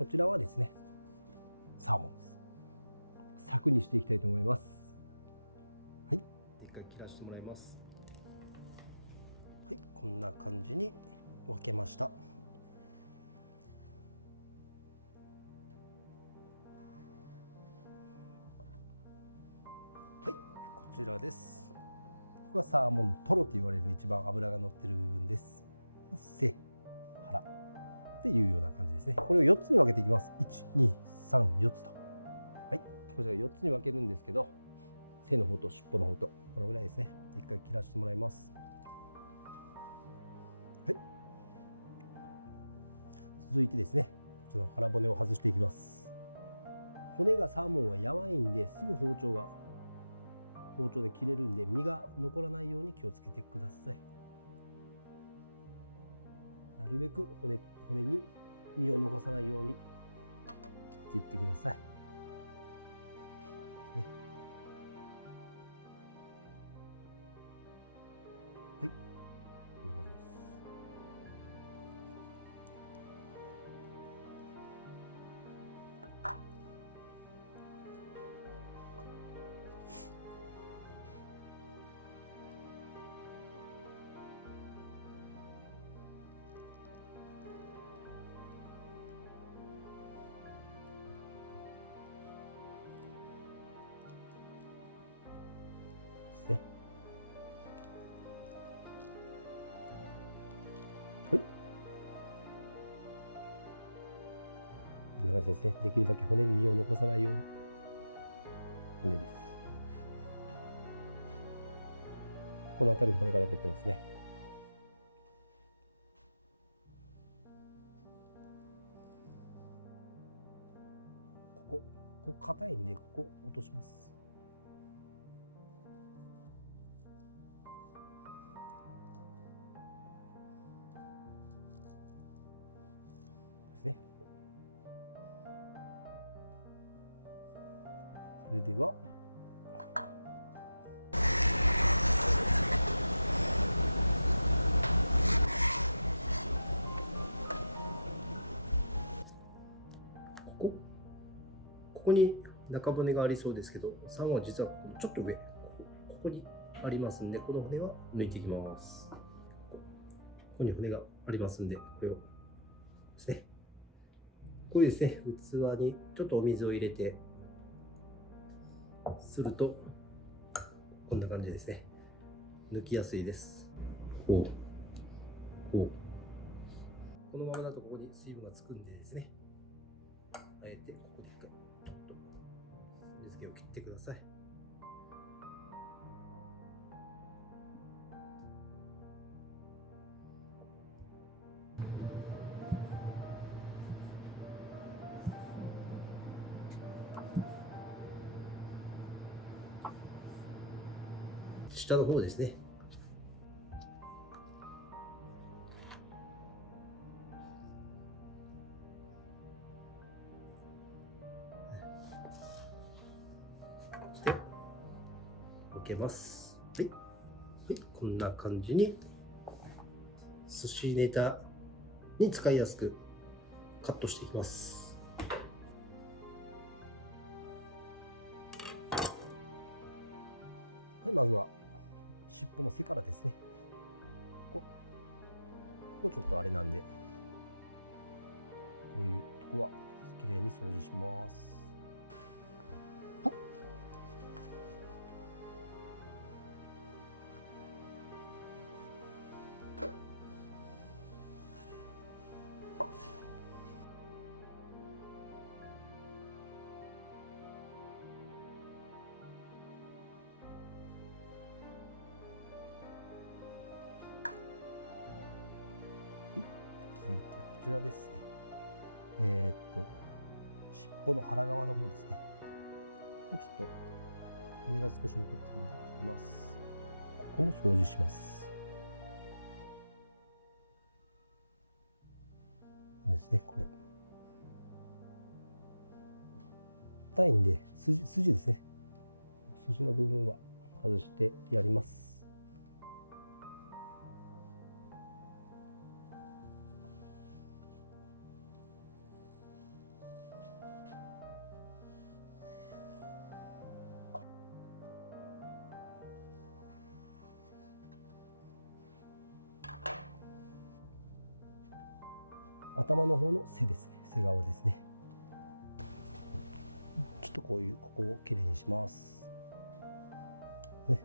こちらはですね、サーモンです。柵にしていきたいと思います。はい、一回切らしてもらいます。はい、こんな感じに分けました。はい、こちらです。ここがサーモントロと言われる一番脂が乗ってる部分です。背、腹っていうような感じですね。これを4つに分けていきます。1、2、3、4つと。はい、こちら4つに分けるんですけど、背の方と尻尾の方とこのぐらいですね。一回切らせてもらいます。はい。続いてですね、この腹骨を外していきます。骨がサーモンはやわいんで、すぐ包丁で切れるんで、身が残らないように気をつけてください。なるべく骨に身を残さないように切っていってください。ね、はい、こんな感じです。ね、はい、こんな感じですね。できるだけ骨に身を残さないように。骨です。この辺りも骨が残ってますね。ここ硬いんで、ここ落とします。ですね。それではここに中骨がありそうですけど、3は実はちょっと上、ここにありますんで、この骨は抜いていきます。ここに骨がありますんで、これをですね、こういうですね、器にちょっとお水を入れてすると、こんな感じですね。抜きやすいです。このままだとここに水分がつくんでですね、あえてここで一回ちょっと水気を切ってください。下の方ですね。して置けます。はい、はい、こんな感じに寿司ネタに使いやすくカットしていきます。はい、まずは尻尾の背からですね。ここちょっとあれなんで、こういうとこはきれいに掃除します。続いてこちらですね。尻尾の腹側の方ですね。ちょっと骨が少し残ってるんで切ります。ここも掃除します。そうですね、これ硬いんで筋ですね。筋の部分は外してやります。頭の方の背ですね。背側ですね。ちょっとここをきれいにしますね。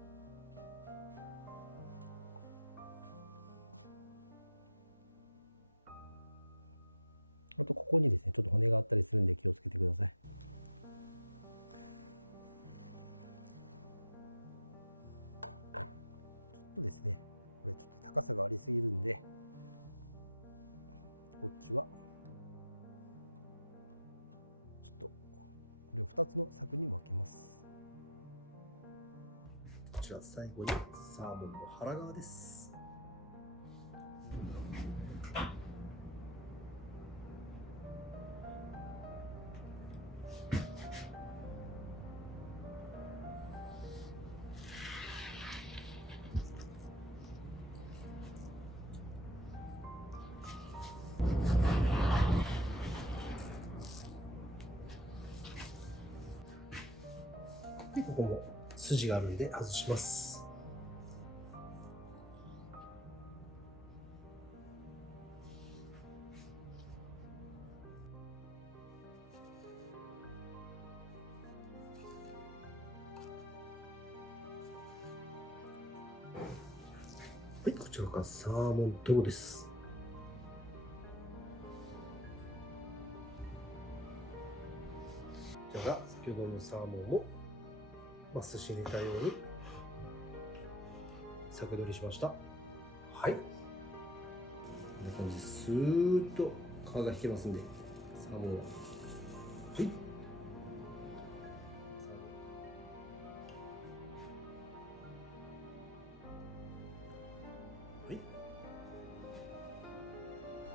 あとここにですねちょっと骨があったりするんで気をつけてください。ちょっとですねこれちょっと高さがありすぎるんで、こっちはちょっとこれを2つの柵に分けます。こちら最後にサーモンの腹側です。でここも筋があるんで外します。はい、こちらがサーモントロです。こちらが先ほどのサーモンを寿司に似たように先取りしました。はい、こんな感じでスーッと皮が引けますんで、サーモンははい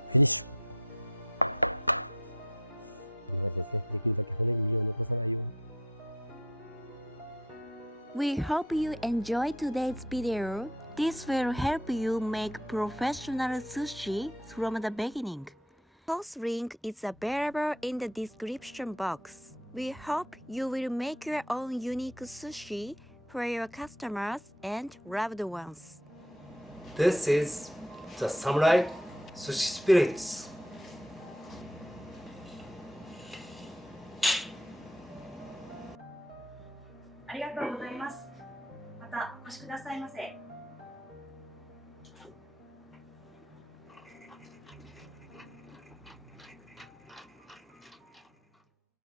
フィニッシュ。こんな感じですね。できるだけ骨に身を残さないように。We hope you enjoyed today's video. This will help you make professional sushi from the beginning. Post link is available in the description box. We hope you will make your own unique sushi for your customers and loved ones. This is the Samurai Sushi Spirits. ありがとうございます。またお越しくださいませ。